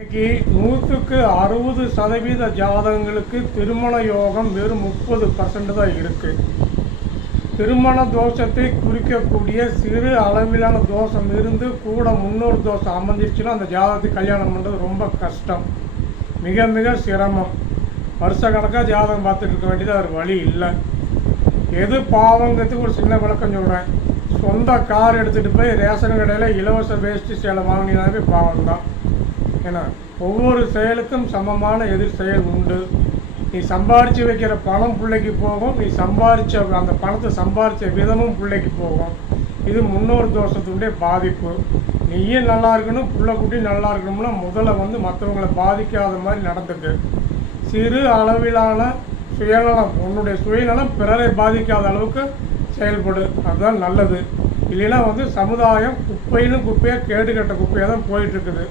இன்னைக்கு 100% ஜாதகங்களுக்கு திருமண யோகம் வெறும் 30% தான் இருக்கு. திருமண தோஷத்தை குறிக்கக்கூடிய சிறு அளவிலான தோஷம் இருந்து கூட முன்னோர் தோஷம் அமைஞ்சிருச்சுன்னா அந்த ஜாதகத்தை கல்யாணம் பண்ணுறது ரொம்ப கஷ்டம், மிக மிக சிரமம். வருஷ கணக்காக ஜாதகம் பார்த்துட்டு இருக்க வேண்டியது ஒரு வழி இல்லை. எது பாவங்கிறதுக்கு ஒரு சின்ன விளக்கம் சொல்கிறேன். சொந்த கார் எடுத்துகிட்டு போய் ரேஷன் கடையில் இலவச வேஷ்டி சேலை வாங்கினாவே பாவம் தான். ஏன்னா ஒவ்வொரு செயலுக்கும் சமமான எதிர் செயல் உண்டு. நீ சம்பாரித்து வைக்கிற பணம் பிள்ளைக்கு போகும், நீ சம்பாரித்த அந்த பணத்தை சம்பாரித்த விதமும் பிள்ளைக்கு போகும். இது முன்னோர் தோஷத்துடைய பாதிப்பு. நீயும் நல்லா இருக்கணும், பிள்ளை குட்டி நல்லா இருக்கணும்னா முதல்ல மற்றவங்களை பாதிக்காத மாதிரி நடந்துக்கு. சிறு அளவிலான சுயநலம், உன்னுடைய சுயநலம் பிறரை பாதிக்காத அளவுக்கு செயல்படு, அதுதான் நல்லது. இல்லைன்னா சமுதாயம் குப்பைன்னு குப்பையாக கேடு கட்ட குப்பையாக தான் போயிட்டுருக்குது.